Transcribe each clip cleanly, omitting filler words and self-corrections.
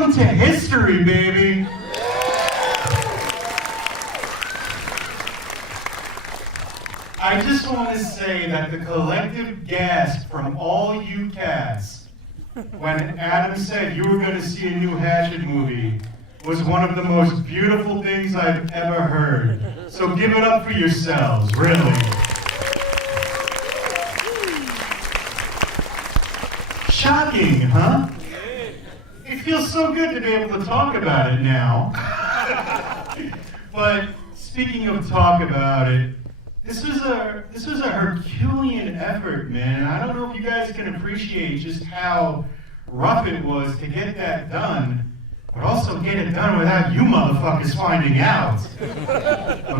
Welcome to history, baby. I just want to say that the collective gasp from all you cats when Adam said you were going to see a new Hatchet movie was one of the most beautiful things I've ever heard. So give it up for yourselves, really. Shocking, huh? It feels so good to be able to talk about it now. But speaking of talk about it, this was a Herculean effort, man. I don't know if you guys can appreciate just how rough it was to get that done, but also get it done without you motherfuckers finding out.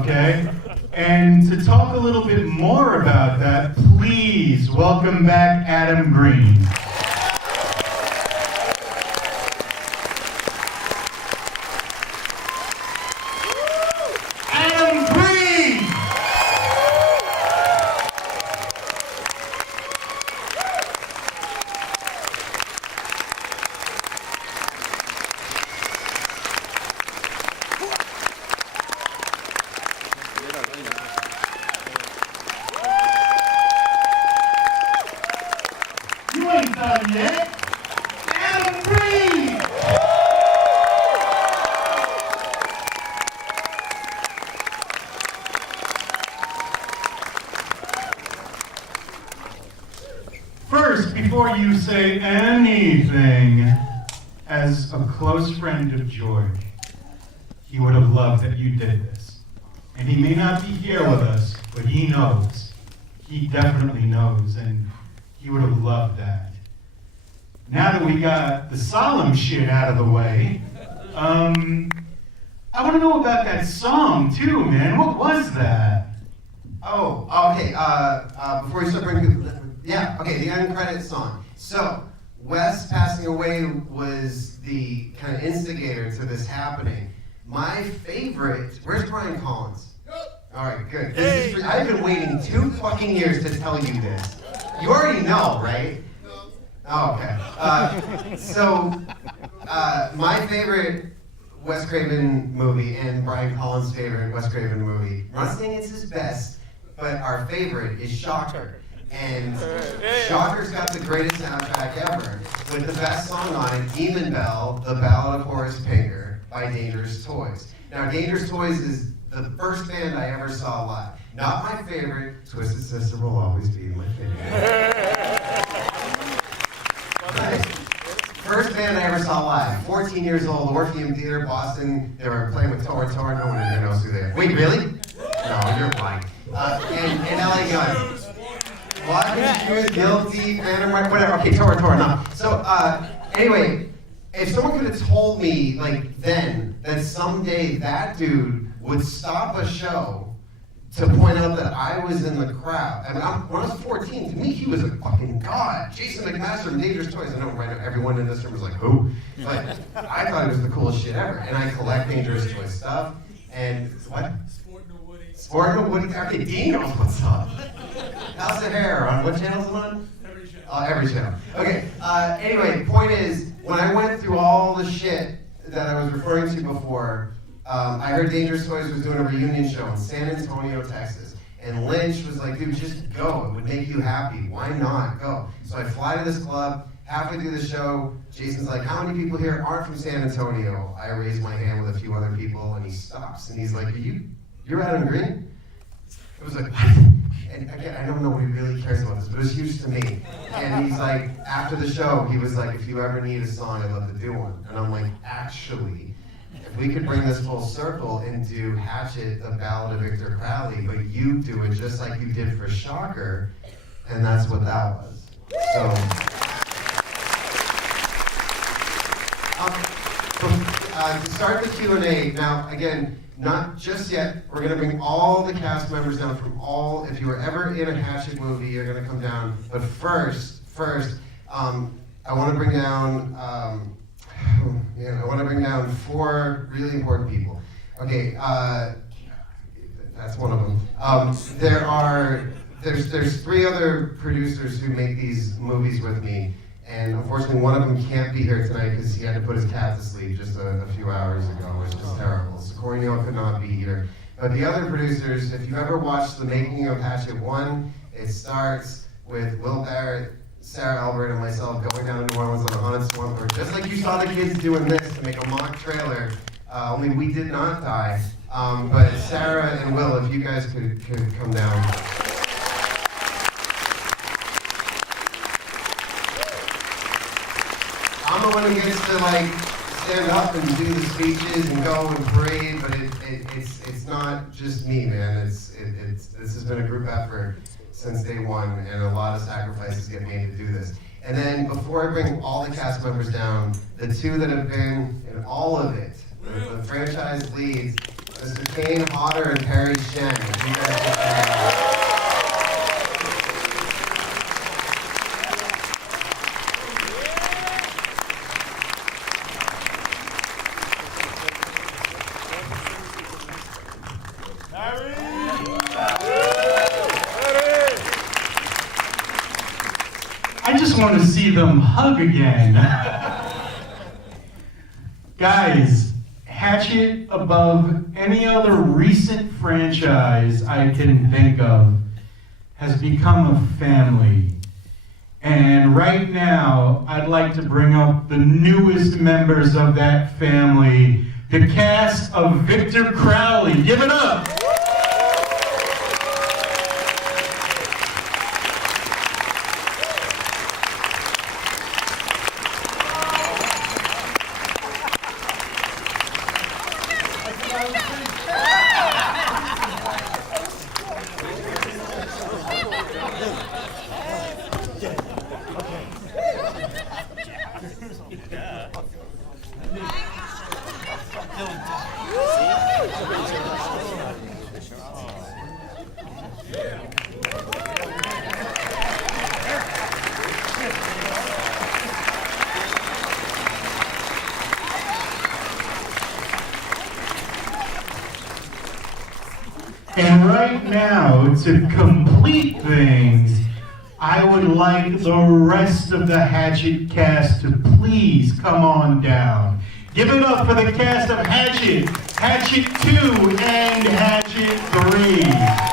Okay? And to talk a little bit more about that, please welcome back Adam Green. First, before you say anything, as a close friend of George, he would have loved that you did this. And he may not be here with us, but he knows. He definitely knows, and he would have loved that. Now that we got the solemn shit out of the way, I want to know about that song too, man. What was that? Oh, okay. Before we start bringing, the end credits song. So, Wes passing away was the kind of instigator to this happening. My favorite, where's Brian Collins? All right, good. This is I've been waiting 2 fucking years to tell you this. You already know, right? Oh, okay. My favorite Wes Craven movie and Brian Collins' favorite Wes Craven movie. I'm not saying it's his best, but our favorite is Shocker. And Shocker's got the greatest soundtrack ever, with the best song on it, Demon Bell, The Ballad of Horace Pinker by Dangerous Toys. Now, Dangerous Toys is the first band I ever saw live. Not my favorite, Twisted Sister will always be my favorite. First band I ever saw live, 14 years old, Orpheum Theater, Boston. They were playing with Tor. No one even knows who they are. Wait, really? No, you're blind. And LA Gun. What? She was guilty, Phantom Right, whatever. Okay, Tor, no. So, anyway, if someone could have told me, like, then, that someday that dude would stop a show to point out that I was in the crowd. I mean, when I was 14, to me, he was a fucking god. Jason McMaster from Dangerous Toys. I know right now everyone in this room was like, who? But I thought it was the coolest shit ever. And I collect Dangerous Toys stuff. And, what? Sporting a Woody. Okay, Dean knows what's up. How's the hair? On what channel is it on? Every channel. Every channel. Okay. Anyway, point is, when I went through all the shit that I was referring to before, I heard Dangerous Toys was doing a reunion show in San Antonio, Texas. And Lynch was like, dude, just go. It would make you happy. Why not? Go. So I fly to this club. Halfway through the show, Jason's like, how many people here aren't from San Antonio? I raise my hand with a few other people, and he stops. And he's like, you're Adam Green? It was like, what? And again, I don't know what he really cares about this, but it was huge to me. And he's like, after the show, he was like, if you ever need a song, I'd love to do one. And I'm like, actually, if we could bring this full circle and do Hatchet, the Ballad of Victor Crowley, but you do it just like you did for Shocker, and that's what that was. So, to start the Q&A, now again, not just yet, we're gonna bring all the cast members down from all, if you were ever in a Hatchet movie, you're gonna come down. But first, I wanna bring down, I wanna bring down 4 really important people. Okay, that's one of them. There's 3 other producers who make these movies with me, And unfortunately, one of them can't be here tonight because he had to put his cat to sleep just a few hours ago, which is terrible. So Corey Neal could not be here. But the other producers, if you've ever watched the making of Hatchet 1, it starts with Will Barrett, Sarah Albert, and myself going down to New Orleans on a haunted swamp tour, just like you saw the kids doing this to make a mock trailer. Only we did not die. But Sarah and Will, if you guys could come down. I'm the one who gets to like stand up and do the speeches and go and parade, but it's not just me, man. This has been a group effort since day one, and a lot of sacrifices get made to do this. And then before I bring all the cast members down, the two that have been in all of it, the franchise leads, Mr. Kane Hodder and Perry Shen. You guys I just want to see them hug again. Guys, Hatchet, above any other recent franchise I can think of, has become a family. And right now, I'd like to bring up the newest members of that family, the cast of Victor Crowley. Give it up! And right now, to complete things, I would like the rest of the Hatchet cast to please come on down. Give it up for the cast of Hatchet, Hatchet 2, and Hatchet 3.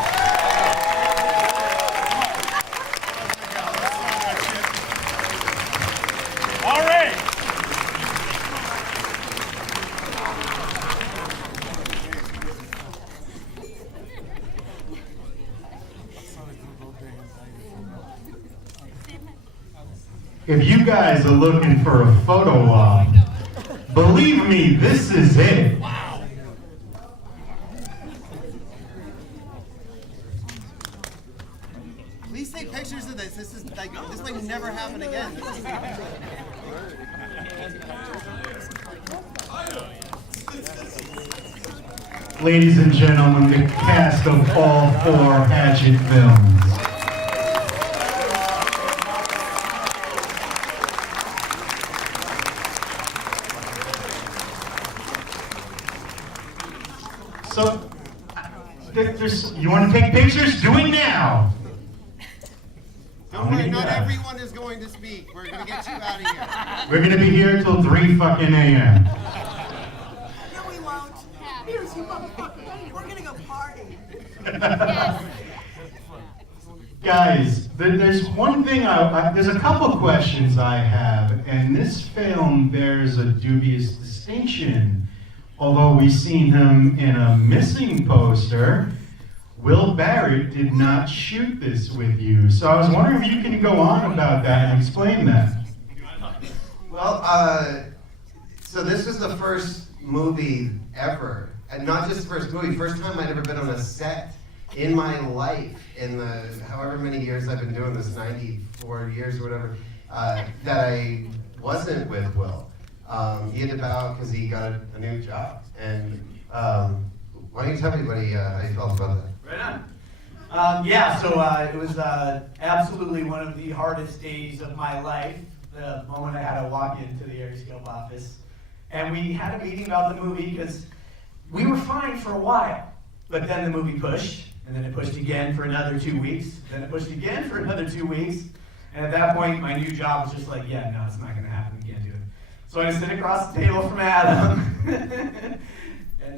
If you guys are looking for a photo op, believe me, this is it. Wow. Please take pictures of this. This might never happen again. Ladies and gentlemen, the cast of all 4 Hatchet films. So, you want to take pictures? Do it now. Don't worry, not everyone is going to speak. We're going to get you out of here. We're going to be here till 3 fucking a.m. No, we won't. Here's you motherfucker. We're going to go party. Yes. Guys, there's one thing, there's a couple questions I have, and this film bears a dubious distinction. Although we've seen him in a missing poster, Will Barrett did not shoot this with you. So I was wondering if you can go on about that and explain that. Well, so this was the first movie ever, and not just the first movie, first time I'd ever been on a set in my life, in the however many years I've been doing this, 94 years or whatever, that I wasn't with Will. He had to bow because he got a new job. And why don't you tell everybody how you felt about that? Right on. Yeah, so it was absolutely one of the hardest days of my life, the moment I had to walk into the Aeroscope office. And we had a meeting about the movie because we were fine for a while, but then the movie pushed, and then it pushed again for another 2 weeks, then it pushed again for another 2 weeks, And at that point, my new job was just like, yeah, no, it's not going to happen. We can't do it. So I sit across the table from Adam and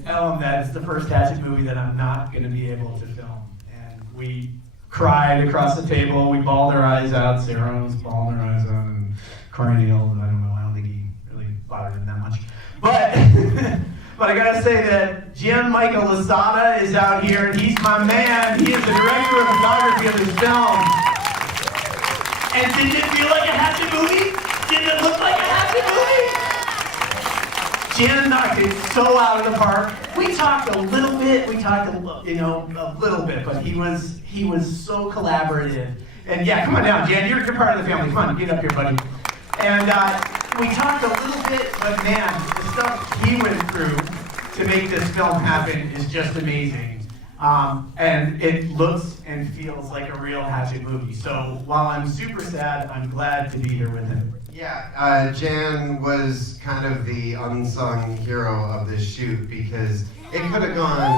tell him that it's the first Hatchet movie that I'm not going to be able to film. And we cried across the table. We bawled our eyes out. Sarah was bawling her eyes out, and Corey Neal, I don't know, I don't think he really bothered him that much. But but I gotta say that Gianmichael Lasada is out here, and he's my man. He is the director of photography of this film. And didn't it feel like a Hatchet movie? Didn't it look like a Hatchet movie? Jan knocked it so out of the park. We talked a little bit. We talked a little bit, but he was so collaborative. And yeah, come on down, Jan. You're part of the family. Come on, get up here, buddy. And we talked a little bit, but man, the stuff he went through to make this film happen is just amazing. And it looks and feels like a real Hatchet movie. So while I'm super sad, I'm glad to be here with him. Yeah, Jan was kind of the unsung hero of this shoot because it could have gone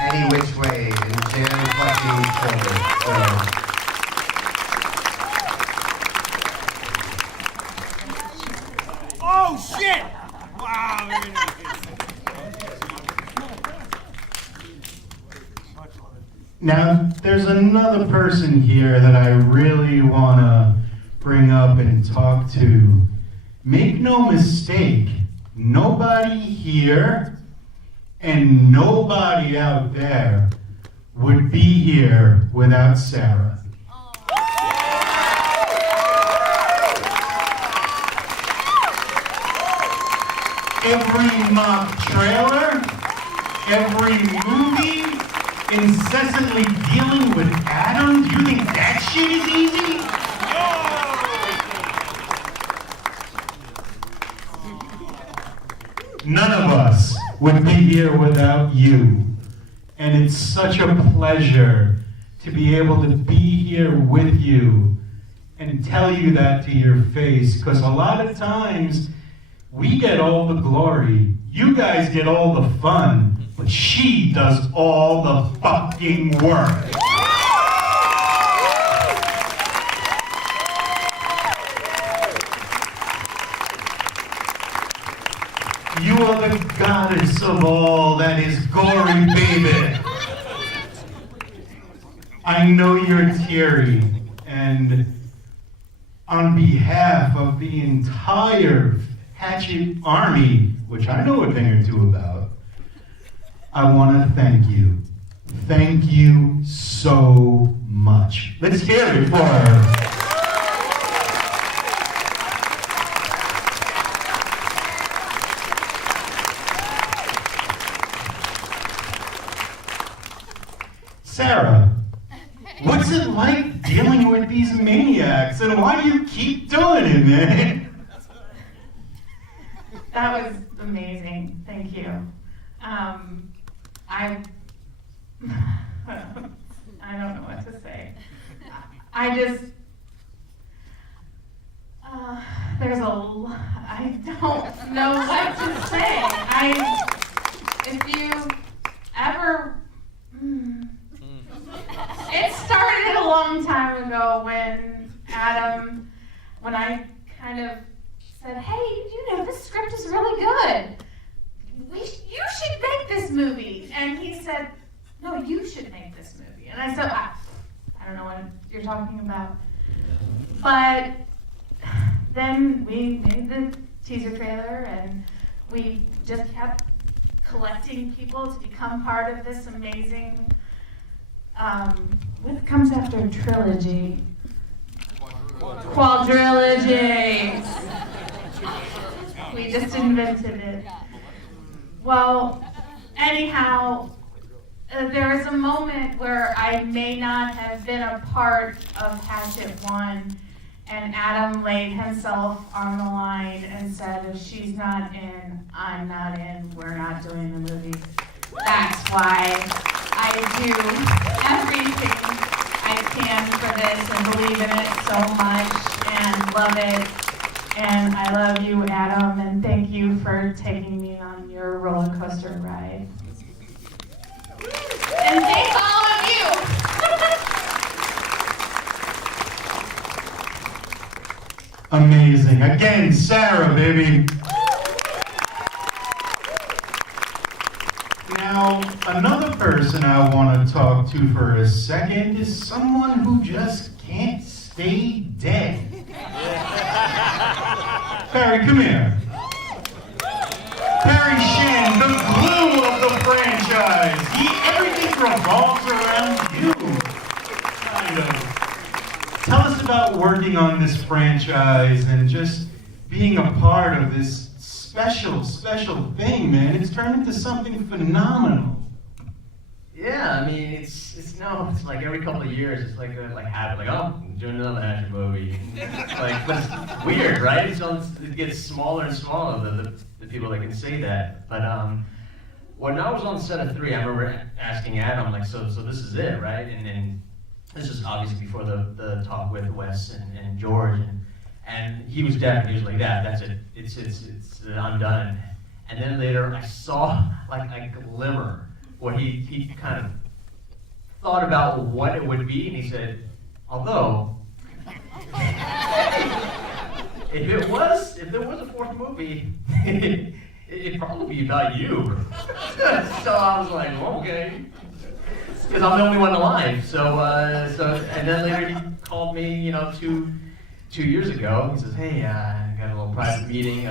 any which way, and Jan fucking killed it. So. Oh shit! Wow, very nice. Now, there's another person here that I really want to bring up and talk to. Make no mistake, nobody here and nobody out there would be here without Sarah. Every mock trailer, every movie, incessantly dealing with Adam? Do you think that shit is easy? None of us would be here without you. And it's such a pleasure to be able to be here with you and tell you that to your face, because a lot of times we get all the glory, you guys get all the fun, but she does all the fucking work. You are the goddess of all that is gory, baby. I know you're teary, and on behalf of the entire Hatchet Army, which I know a thing or two about, I want to thank you. Thank you so much. Let's hear it for her. Sarah, what's it like dealing with these maniacs, and why do you keep doing it, man? That was amazing. Thank you. I don't know what to say. I don't know what to say. If you ever, it started a long time ago when I kind of said, hey, this script is really good. You should make this movie. And he said, no, you should make this movie. And I said, I don't know what you're talking about. But then we made the teaser trailer, and we just kept collecting people to become part of this amazing, what comes after a trilogy? Quadrilogy. We just invented it. Well, anyhow, there was a moment where I may not have been a part of Hatchet 1, and Adam laid himself on the line and said, if she's not in, I'm not in, we're not doing the movie. That's why I do everything I can for this and believe in it so much and love it. And I love you, Adam, and thank you for taking me on your roller coaster ride. And thank all of you. Amazing. Again, Sarah, baby. Now, another person I want to talk to for a second is someone who just can't stay dead. Barry, come here. Barry Shan, the glue of the franchise. Everything revolves around you. Kind of. Tell us about working on this franchise and just being a part of this special thing, man. It's turned into something phenomenal. Yeah, I mean, it's like every couple of years, it's like habit, like, oh, I'm doing another Hatchet movie. Like, but it's weird, right? It gets smaller and smaller, the people that can say that. But when I was on set of 3, I remember asking Adam, like, so this is it, right? And then this is obviously before the talk with Wes and George, and he was definitely, he was like, that's it, it's I'm done. And then later I saw like a glimmer where he kind of thought about what it would be, and he said, although if there was a 4th movie, it'd probably be about you. So I was like, well, okay, because I'm the only one alive. So and then later he called me, 2 years ago. He says, hey, I got a little private meeting.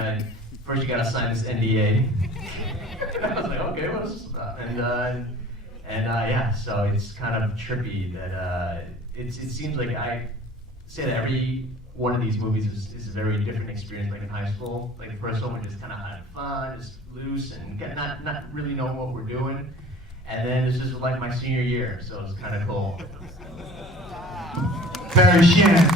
First you gotta sign this NDA. I was like, okay, what's this about? And yeah, so it's kind of trippy that it seems like I say that every one of these movies is a very different experience. Like in high school, like the first one we're just kind of having fun, just loose, and not really knowing what we're doing. And then it's just like my senior year, so it's kind of cool. Barry Shan.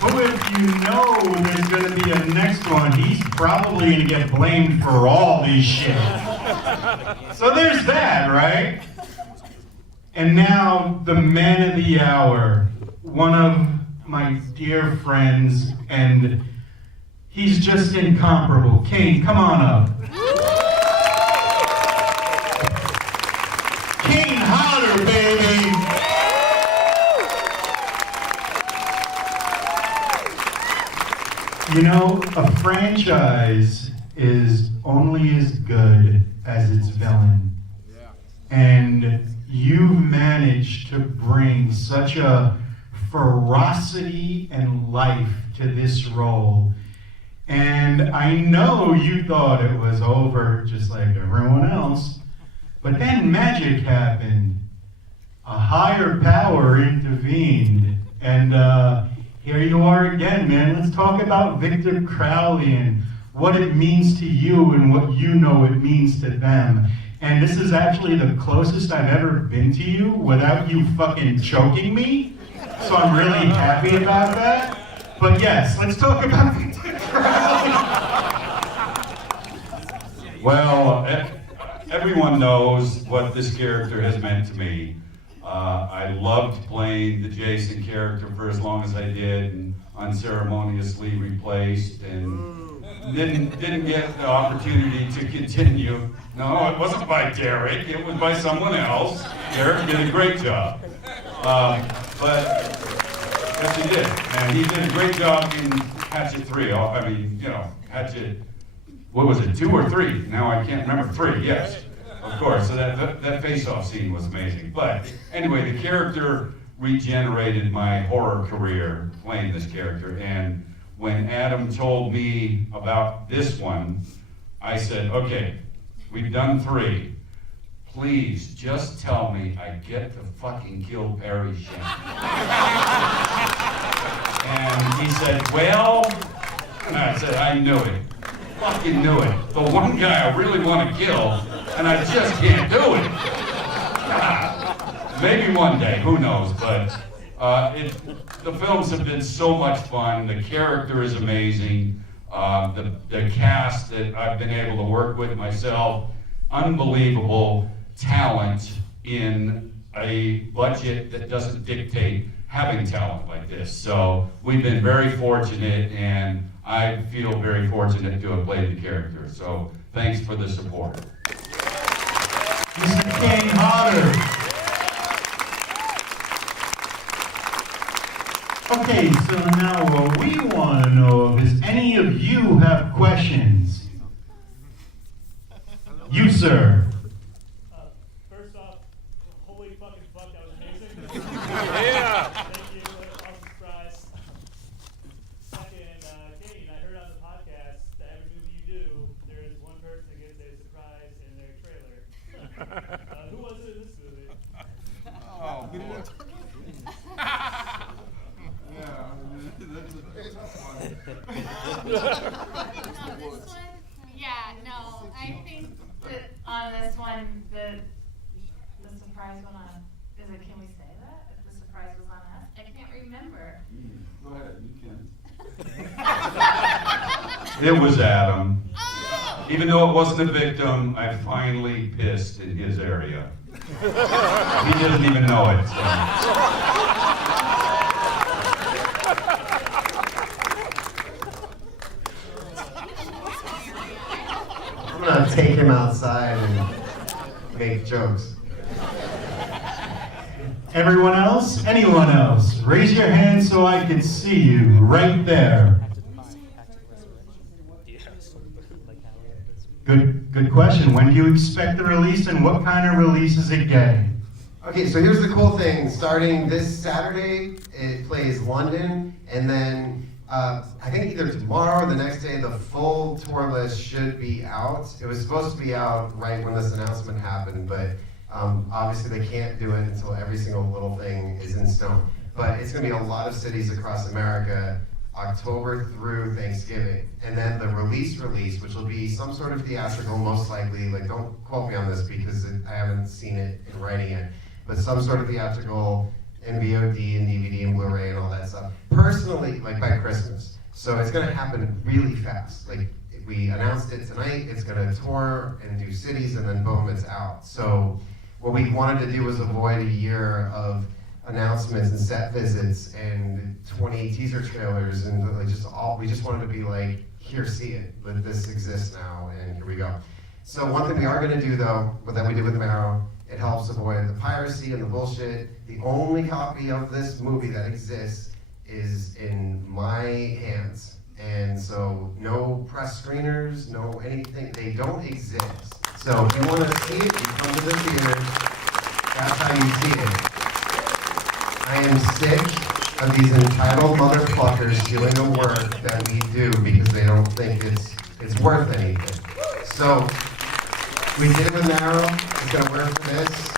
Who, if you know there's going to be a next one, he's probably going to get blamed for all these shit. So there's that, right? And now, the man of the hour, one of my dear friends, and he's just incomparable. Kane, come on up. Kane Hodder, baby! You know, a franchise is only as good as its villain. And you've managed to bring such a ferocity and life to this role. And I know you thought it was over just like everyone else, but then magic happened. A higher power intervened, and here you are again, man. Let's talk about Victor Crowley and what it means to you and what you know it means to them. And this is actually the closest I've ever been to you without you fucking choking me. So I'm really happy about that. But yes, let's talk about Victor Crowley. Well, everyone knows what this character has meant to me. I loved playing the Jason character for as long as I did, and unceremoniously replaced, and didn't get the opportunity to continue. No, it wasn't by Derek, it was by someone else. Derek did a great job. But yes, he did. And he did a great job in Hatchet 3. I mean, Hatchet, what was it, 2 or 3? Now I can't remember. 3, yes. Of course, so that face-off scene was amazing. But anyway, the character regenerated my horror career playing this character. And when Adam told me about this one, I said, okay, we've done 3. Please just tell me I get to fucking kill Barry Shan. And he said, well, and I said, I knew it. Fucking knew it. The one guy I really want to kill, and I just can't do it. Maybe one day, who knows, but the films have been so much fun. The character is amazing. The cast that I've been able to work with myself, unbelievable talent in a budget that doesn't dictate having talent like this. So we've been very fortunate, and I feel very fortunate to have played the character. So thanks for the support. Mr. Kane Hodder. Okay, so now what we want to know is any of you have questions? You, sir. First off, holy fucking fuck, that was amazing. Yeah. Thank you. Awesome surprise. Second, Kane, I heard on the podcast that every movie you do, there is one person that gets a surprise in their trailer. Who was it in this movie? Oh, we didn't talk. Yeah, no, I think that on this one, the surprise one on, is it, can we say that? If the surprise was on us? I can't remember. Go ahead, you can. It was Adam. Even though it wasn't a victim, I finally pissed in his area. He doesn't even know it. So. I'm gonna take him outside and make jokes. Everyone else? Anyone else? Raise your hand so I can see you right there. Good question. When do you expect the release and what kind of release is it getting? Okay, so here's the cool thing. Starting this Saturday, it plays London, and then I think either tomorrow or the next day, the full tour list should be out. It was supposed to be out right when this announcement happened, but obviously they can't do it until every single little thing is in stone. But it's going to be a lot of cities across America, October through Thanksgiving. And then the release, which will be some sort of theatrical, most likely, like don't quote me on this because I haven't seen it in writing yet, but some sort of theatrical and VOD and DVD and Blu-ray and all that stuff. Personally, like by Christmas. So it's gonna happen really fast. Like we announced it tonight, it's gonna tour and do cities and then boom, it's out. So what we wanted to do was avoid a year of announcements and set visits and 20 teaser trailers and like we just wanted to be like, here, see it, but this exists now and here we go. So one thing we are gonna do though, that we did with Marrow, it helps avoid the piracy and the bullshit. The only copy of this movie that exists is in my hands. And so no press screeners, no anything, they don't exist. So if you want to see it, you come to the theater. That's how you see it. I am sick of these entitled motherfuckers doing the work that we do because they don't think it's worth anything. So we did it with Marrow. It's gonna work for this.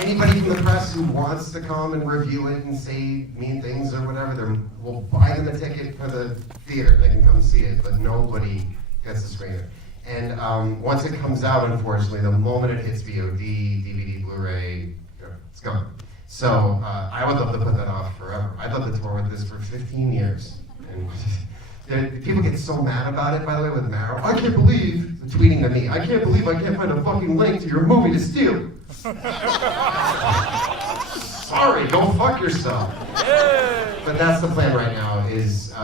Anybody from the press who wants to come and review it and say mean things or whatever, we'll buy them a ticket for the theater. They can come see it, but nobody gets a screener. And once it comes out, unfortunately, the moment it hits VOD, DVD, Blu-ray, it's gone. So I would love to put that off forever. I'd love to tour with this for 15 years. And people get so mad about it, by the way, with Marrow. I can't believe, tweeting to me, I can't believe I can't find a fucking link to your movie to steal. Sorry, go fuck yourself. But that's the plan right now, is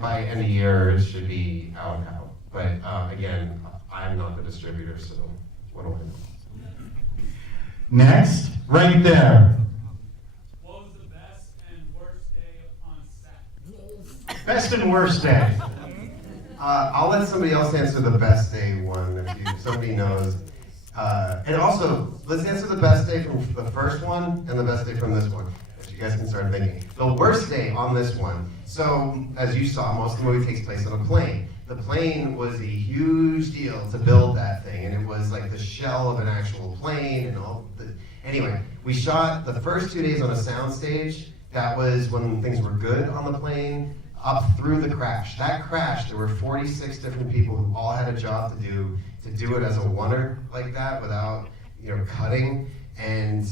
by end of year, it should be out. But again, I'm not the distributor, so what do I know? Next, right there. What was the best and worst day on set? Best and worst day. I'll let somebody else answer the best day one if somebody knows. And also, let's answer the best day from the first one and the best day from this one, if you guys can start thinking. The worst day on this one, so as you saw, most of the movie takes place on a plane. The plane was a huge deal to build that thing, and it was like the shell of an actual plane and all. Anyway, we shot the first 2 days on a soundstage. That was when things were good on the plane, up through the crash. That crash, there were 46 different people who all had a job to do it as a oneer like that without, cutting. And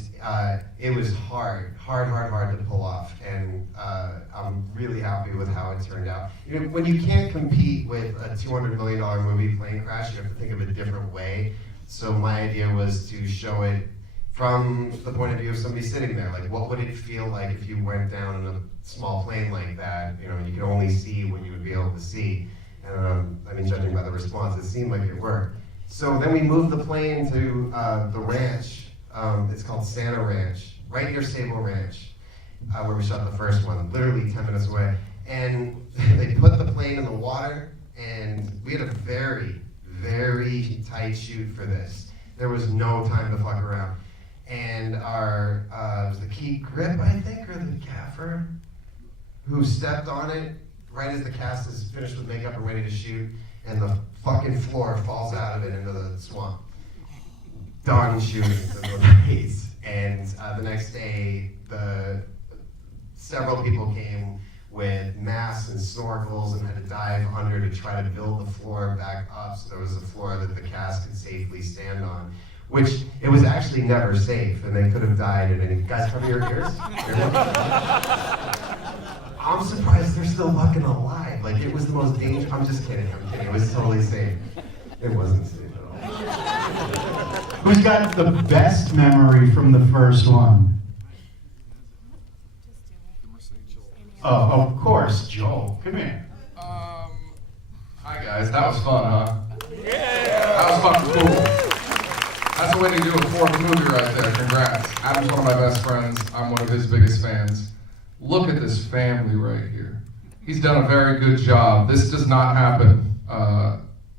it was hard to pull off. And I'm really happy with how it turned out. When you can't compete with a $200 million movie plane crash, you have to think of it a different way. So my idea was to show it from the point of view of somebody sitting there. Like, what would it feel like if you went down in a small plane like that? You could only see what you would be able to see. And judging by the response, it seemed like it worked. So then we moved the plane to the ranch. It's called Santa Ranch, right near Sable Ranch. where we shot the first one, literally 10 minutes away. And they put the plane in the water, and we had a very, very tight shoot for this. There was no time to fuck around. And our, it was the key grip, I think, or the gaffer, who stepped on it right as the cast is finished with makeup and ready to shoot, and the fucking floor falls out of it into the swamp. Done shooting the race. And the next day, several people came with masks and snorkels and had to dive under to try to build the floor back up so there was a floor that the cast could safely stand on, which it was actually never safe, and they could have died at any. Guys, cover your ears. I'm surprised they're still fucking alive. Like, it was the most dangerous. I'm just kidding. It was totally safe. It wasn't safe at all. Who's got the best memory from the first one? Oh, of course, Joel. Come here. Hi guys, that was fun, huh? Yeah! That was fucking cool. That's the way to do a fourth movie right there. Congrats. Adam's one of my best friends. I'm one of his biggest fans. Look at this family right here. He's done a very good job. This does not happen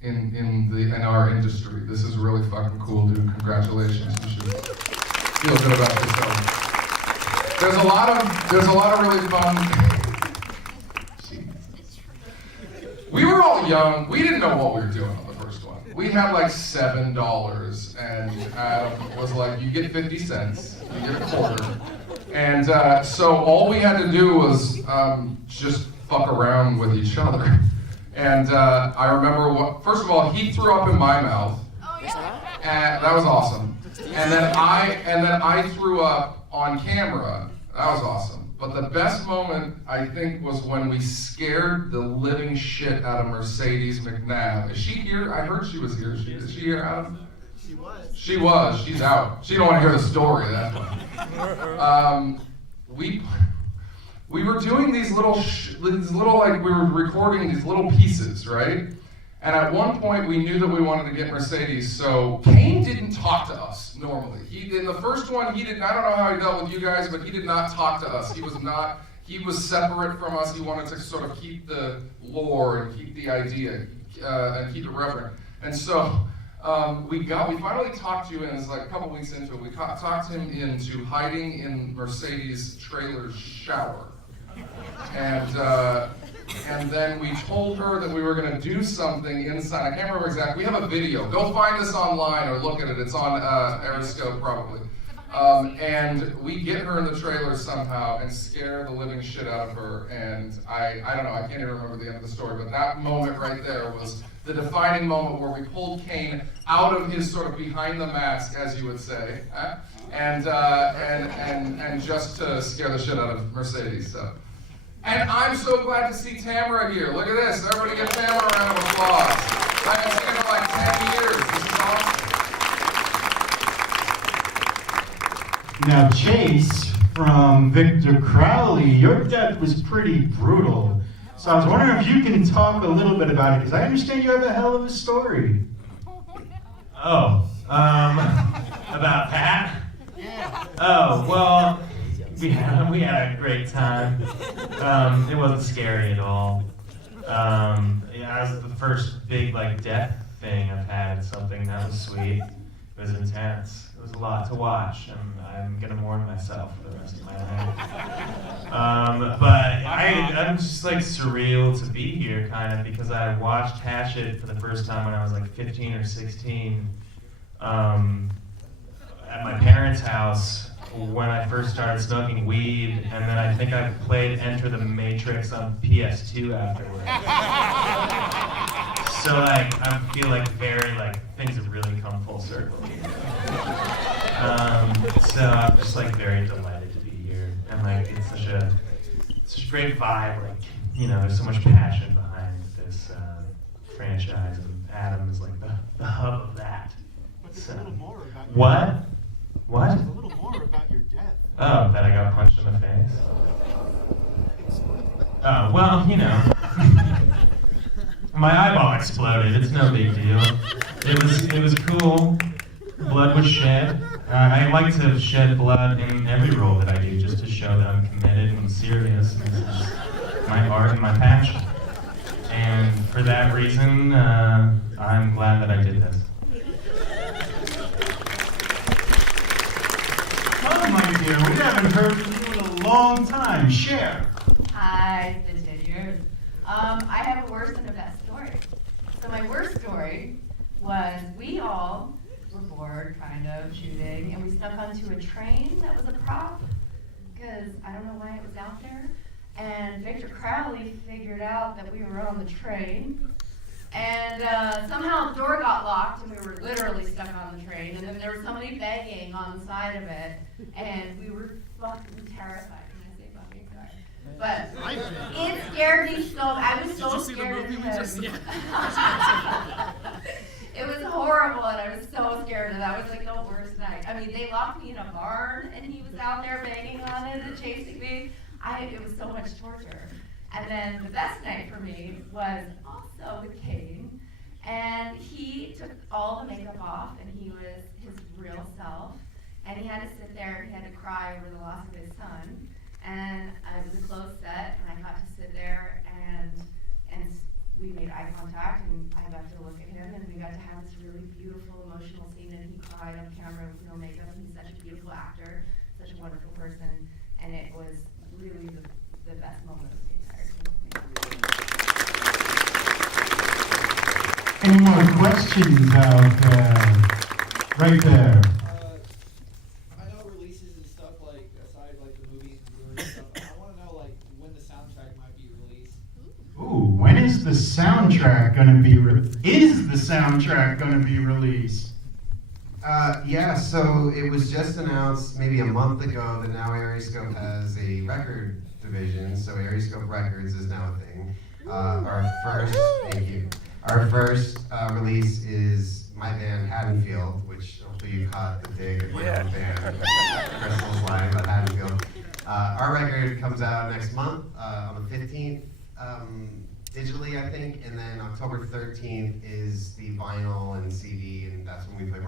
in our industry. This is really fucking cool, dude. Congratulations. You should feel good about yourself. There's a lot of really fun. We were all young. We didn't know what we were doing on the first one. We had like $7, and Adam was like, "You get 50 cents. You get a quarter." And so all we had to do was just fuck around with each other. And I remember first of all, he threw up in my mouth. Oh yeah. And that was awesome. And then I threw up on camera. That was awesome. But the best moment, I think, was when we scared the living shit out of Mercedes McNabb. Is she here? I heard she was here. Is she here, Adam? She was. She was. She's out. She don't want to hear the story. That's why. We were doing these little like we were recording these little pieces, right? And at one point, we knew that we wanted to get Mercedes, so Kane didn't talk to us normally. In the first one, he didn't. I don't know how he dealt with you guys, but he did not talk to us. He was separate from us. He wanted to sort of keep the lore and keep the idea and keep it reverent. And so we finally talked you in. It was like a couple weeks into it. We talked him into hiding in Mercedes' trailer's shower, and then we told her that we were going to do something inside. I can't remember exactly. We have a video. Go find us online or look at it. It's on Aeroscope probably. And we get her in the trailer somehow and scare the living shit out of her. And I don't know, I can't even remember the end of the story, but that moment right there was the defining moment where we pulled Kane out of his sort of behind the mask, as you would say, and just to scare the shit out of Mercedes. So. And I'm so glad to see Tamara here. Look at this. Everybody give Tamara a round of applause. I haven't seen her in like 10 years. This is awesome. Now, Chase, from Victor Crowley, your death was pretty brutal. So I was wondering if you can talk a little bit about it, because I understand you have a hell of a story. Oh, about that? Yeah. Oh, well, we had a great time. It wasn't scary at all. Yeah, that was the first big death thing I've had in something. That was sweet. It was intense. It was a lot to watch, and I'm gonna mourn myself for the rest of my life. But I'm just surreal to be here, kind of, because I watched Hatchet for the first time when I was 15 or 16 at my parents' house when I first started smoking weed, and then I think I played Enter the Matrix on PS2 afterwards. So I feel very things have really come full circle. So I'm just very delighted to be here, and it's such a great vibe. There's so much passion behind this franchise, and Adam is the hub of that. But there's a little more about your What? death. What? There's a little more about your death. Oh, that I got punched in the face? Oh, well, my eyeball exploded. It's no big deal. It was cool. Blood was shed. I like to shed blood in every role that I do, just to show that I'm committed and serious. And this is my art and my passion. And for that reason, I'm glad that I did this. Well, my dear, we haven't heard from you in a long time. Share. Hi, it's been 10 years. I have a worse and a best story. So my worst story was we all were bored, kind of, shooting, and we snuck onto a train that was a prop, because I don't know why it was out there. And Victor Crowley figured out that we were on the train, and somehow the door got locked, and we were literally stuck on the train, and then there was somebody begging on the side of it, and we were fucking terrified. Can I say fucking sorry? But it scared me so. I was so scared of him. It was horrible, and I was so scared, and that was like the worst night. I mean, they locked me in a barn, and he was out there banging on it and chasing me. It was so much torture. And then the best night for me was also with Kane, and he took all the makeup off, and he was his real self, and he had to sit there and he had to cry over the loss of his son. And it was a closed set, and I got to sit there, and we made eye contact, and I got to look at him, and we got to have this really beautiful, emotional scene, and he cried on camera with no makeup, and he's such a beautiful actor, such a wonderful person, and it was really the best moment of the entire thing. Any more questions out there? Right there. I know releases and stuff like aside like the movies and Blu-ray stuff. I want to know like when the soundtrack might be released. Ooh, when is the soundtrack gonna be is the soundtrack gonna be released? Yeah, so it was just announced maybe a month ago that now Aeriescope has a record division, so Aeriescope Records is now a thing. Thank you. Our first release is my band Haddonfield, which hopefully you caught the dig of my own band, Crystal's line about Haddonfield. Our record comes out next month on the 15th, digitally I think, and then October 13th is the vinyl and CD, and that's when we play